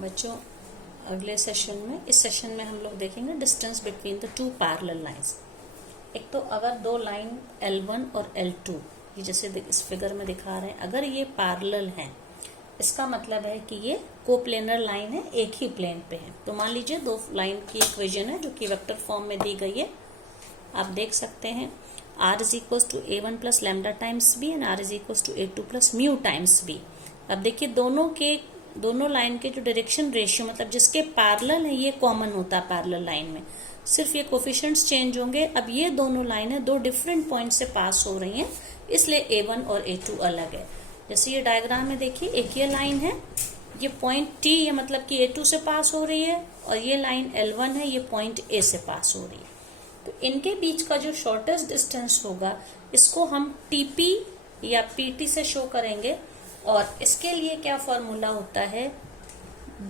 बच्चों अगले सेशन में, इस सेशन में हम लोग देखेंगे distance between the two parallel lines. एक तो अगर दो लाइन L1 और L2 ये जैसे इस फिगर में दिखा रहे हैं, अगर ये पैरेलल हैं, इसका मतलब है कि ये कोप्लेनर लाइन है, एक ही प्लेन पे है। तो मान लीजिए दो लाइन की इक्वेशन है जो कि वेक्टर फॉर्म में दी गई है। आप देख सकते हैं r is equal to a1 plus lambda times b and r is equal to a2 plus mu times b। अब देखिए दोनों लाइन के जो डायरेक्शन रेशियो मतलब जिसके पैरेलल है ये कॉमन होता है पैरेलल लाइन में, सिर्फ ये कोफिशिएंट्स चेंज होंगे। अब ये दोनों लाइनें दो डिफरेंट पॉइंट से पास हो रही हैं, इसलिए a1 और a2 अलग है। जैसे ये डायग्राम में देखिए, एक ये लाइन है, ये पॉइंट T ये मतलब कि a2 से पास हो रही है, और ये लाइन L1 है, ये पॉइंट A से पास हो रही है। तो इनके बीच का जो शॉर्टेस्ट डिस्टेंस होगा इसको हम TP या PT से शो करेंगे, और इसके लिए क्या फॉर्मूला होता है,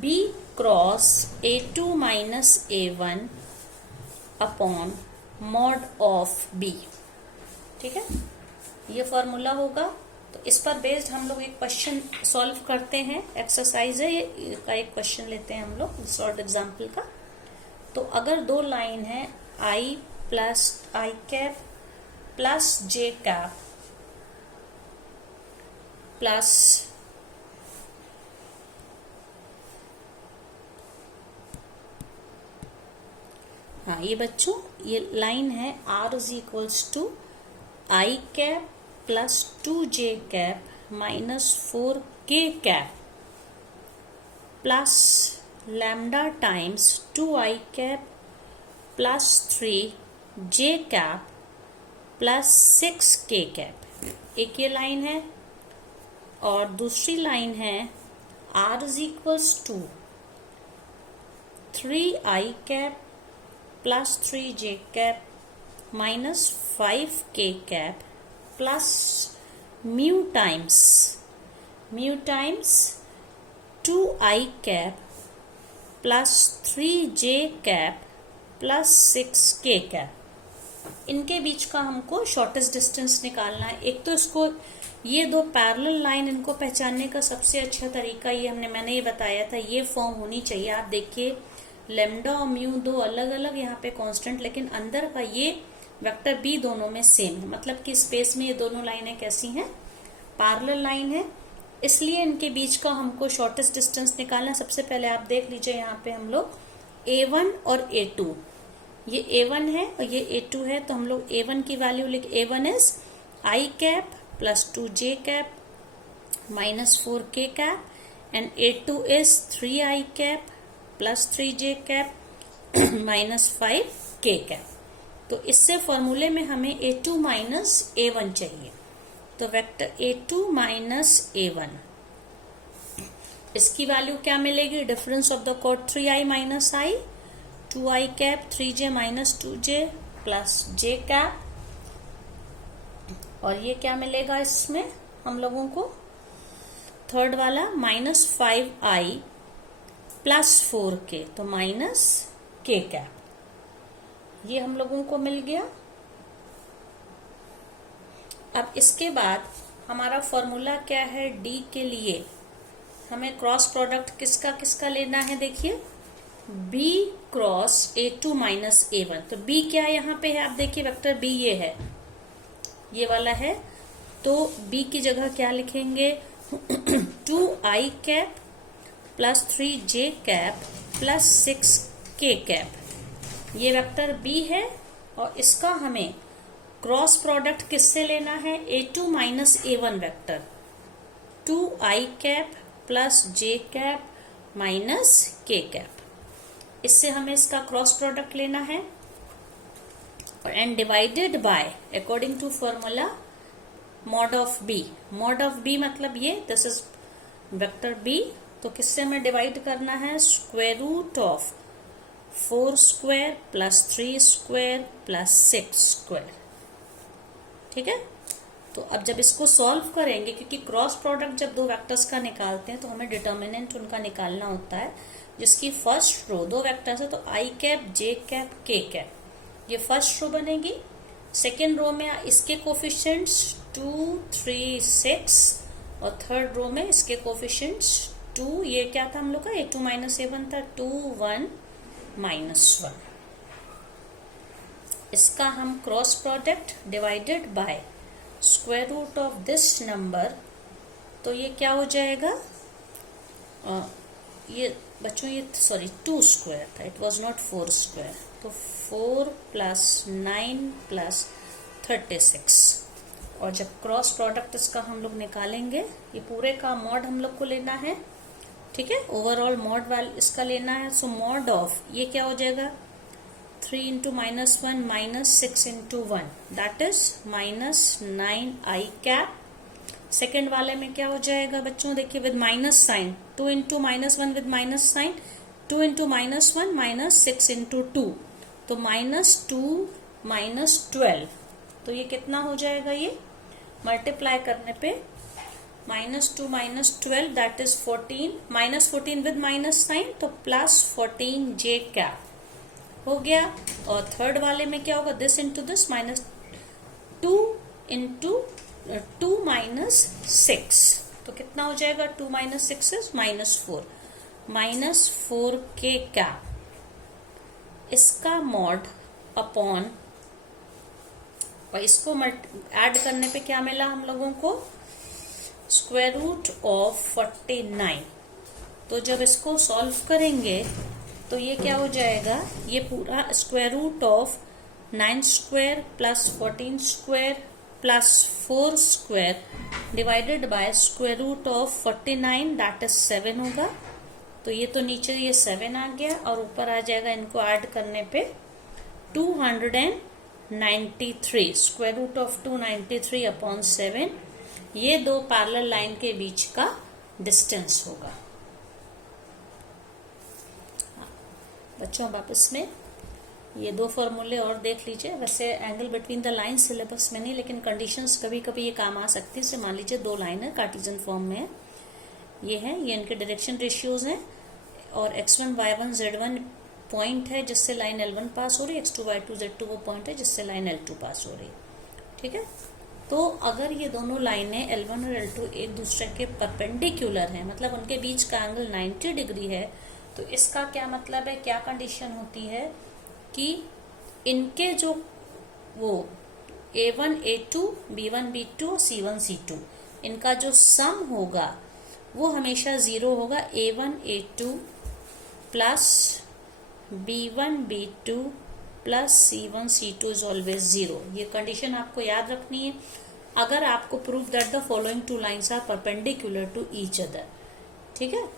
B cross A2 minus A1 upon mod of B। ठीक है, ये फॉर्मूला होगा। तो इस पर बेस्ड हम लोग एक क्वेश्चन सॉल्व करते हैं, एक्सरसाइज है ये का एक क्वेश्चन लेते हैं हम लोग शॉर्ट एग्जाम्पल का। तो अगर दो लाइन है I plus i cap plus j cap plus ये बच्चों ये लाइन है R is equals to i cap plus 2j cap minus 4k cap plus lambda times 2i cap plus 3j cap plus 6k cap. एक ये line है, और दूसरी line है R is equals to 3i cap plus 3j cap minus 5k cap plus mu times 2i cap plus 3j cap plus 6k cap. इनके बीच का हमको shortest distance निकालना है। एक तो इसको ये दो पैरेलल लाइन इनको पहचानने का सबसे अच्छा तरीका ये मैंने ये बताया था, ये फॉर्म होनी चाहिए। आप देखिए लैम्डा और म्यू दो अलग अलग यहाँ पे कांस्टेंट, लेकिन अंदर का ये वेक्टर बी दोनों में सेम है, मतलब कि स्पेस में ये दोनों लाइनें कैसी हैं, पैरेलल लाइन है, इसलिए इनके बीच का हमको शॉर्टेस्ट डिस्टेंस निकालना। सबसे पहले आप देख लीजिए यहाँ पे हम लोग A1 और A2, ये A1 है और ये A2 है, तो हम लोग A1 की वैल्यू लिख, A1 is I cap plus 2j cap minus 4k cap and A2 is 3i cap plus 3j cap minus 5k cap. तो इससे फॉर्मूले में हमें A2 माइनस A1 चाहिए, तो वेक्टर A2 माइनस A1 इसकी वैल्यू क्या मिलेगी, difference of the code 3i minus i 2i cap 3j minus 2j plus j cap, और ये क्या मिलेगा इसमें हम लोगों को, थर्ड वाला माइनस 5i प्लस 4k, तो माइनस k कैप, ये हम लोगों को मिल गया। अब इसके बाद हमारा फॉर्मूला क्या है, D के लिए हमें क्रॉस प्रोडक्ट किसका किसका लेना है, देखिए B cross A2 minus A1। तो B क्या यहाँ पे है, आप देखिए वेक्टर B ये है, ये वाला है, तो B की जगह क्या लिखेंगे 2i cap plus 3j cap plus 6k cap, ये वेक्टर B है, और इसका हमें क्रॉस प्रोडक्ट किससे लेना है, A2 minus A1 vector 2i cap plus j cap minus k cap, इससे हमें इसका क्रॉस प्रोडक्ट लेना है, and divided by according to formula mod of B। Mod of B मतलब ये दिस इज वेक्टर B, तो किससे हमें डिवाइड करना है, square root of 4 square plus 3 square plus 6 square. ठीक है, तो अब जब इसको सॉल्व करेंगे, क्योंकि क्रॉस प्रोडक्ट जब दो वेक्टर्स का निकालते हैं तो हमें डिटर्मिनेंट उनका निकालना होता है, जिसकी फर्स्ट रो दो वेक्टर्स है, तो i cap j cap k cap, ये फर्स्ट रो बनेगी। सेकेंड रो में इसके कोफिशिएंट्स 2 3 6 और थर्ड रो में इसके कोफिशिएंट्स 2, ये क्या था हम लोग का, A2 माइनस A1 था, 2 1 -1। इसका हम cross product divided by square root of this number, तो ये क्या हो जाएगा, ये बच्चों ये सॉरी 2 स्क्वायर था, इट वाज नॉट 4 स्क्वायर, तो 4 + 9 + 36। और जब क्रॉस प्रोडक्ट इसका हम लोग निकालेंगे, ये पूरे का मॉड हम लोग को लेना है, ठीक है, ओवरऑल मॉड वैल्यू इसका लेना है। सो मॉड ऑफ ये क्या हो जाएगा, 3 × -1 -6 × 1 that is -9i cap. Second वाले में क्या हो जाएगा बच्चों, देखिए with minus sign, 2 × -1 with minus sign, 2 × -1 -6 × 2, तो -2 -12, तो ये कितना हो जाएगा, ये मल्टीप्लाई करने पे -2 -12 that is 14, -14 with minus sign, तो +14j कैप हो गया। और थर्ड वाले में क्या होगा, दिस इंटू दिस, -2 × 2 -6, तो कितना हो जाएगा, 2 - 6 इज -4, -4k कैप। इसका मॉड अपॉन, और इसको ऐड करने पे क्या मिला हम लोगों को, स्क्वायर रूट ऑफ 49। तो जब इसको सॉल्व करेंगे तो ये क्या हो जाएगा, ये पूरा square root of 9 square plus 14 square plus 4 square divided by square root of 49 that is 7 होगा। तो ये तो नीचे ये 7 आ गया और ऊपर आ जाएगा, इनको ऐड करने पे 293, स्क्वायर रूट ऑफ 293 अपॉन 7, ये दो पैरेलल लाइन के बीच का डिस्टेंस होगा। बच्चों वापस में ये दो फॉर्मूले और देख लीजिए। वैसे angle between the line syllabus में नहीं, लेकिन कंडीशंस कभी कभी ये काम आ सकती है। जैसे मान लीजिए दो लाइन है, कार्टेशियन फॉर्म में है, ये इनके डायरेक्शन रेशियोज हैं, और x1 y1 z1 पॉइंट है जिससे लाइन L1 पास हो रही है, x2 y2 z2 वो पॉइंट है जिससे लाइन L2 पास हो रही है, ठीक है। तो अगर ये दोनों लाइनें L1 और L2 एक दूसरे के परपेंडिकुलर हैं, मतलब उनके बीच का एंगल 90 डिग्री है, तो इसका क्या मतलब है, क्या कंडीशन होती है कि इनके जो वो A1 A2 B1 B2 C1 C2 इनका जो सम होगा वो हमेशा 0 होगा। A1 A2 plus B1 B2 plus C1 C2 is always 0। ये कंडीशन आपको याद रखनी है अगर आपको prove that the following two lines are perpendicular to each other, ठीक है।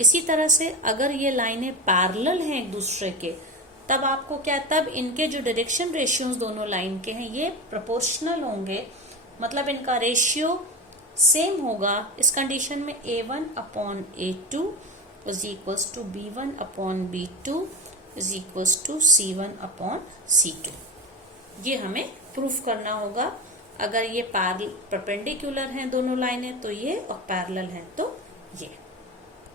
इसी तरह से अगर ये लाइनें पैरेलल हैं एक दूसरे के, तब आपको क्या, तब इनके जो डायरेक्शन रेशियोज दोनों लाइन के हैं ये प्रोपोर्शनल होंगे, मतलब इनका रेशियो सेम होगा। इस कंडीशन में A1 upon A2 is equals to B1 upon B2 is equals to C1 upon C2। ये हमें प्रूफ करना होगा। अगर ये परपेंडिकुलर हैं दोनों लाइनें तो ये, और पैरेलल हैं तो ये।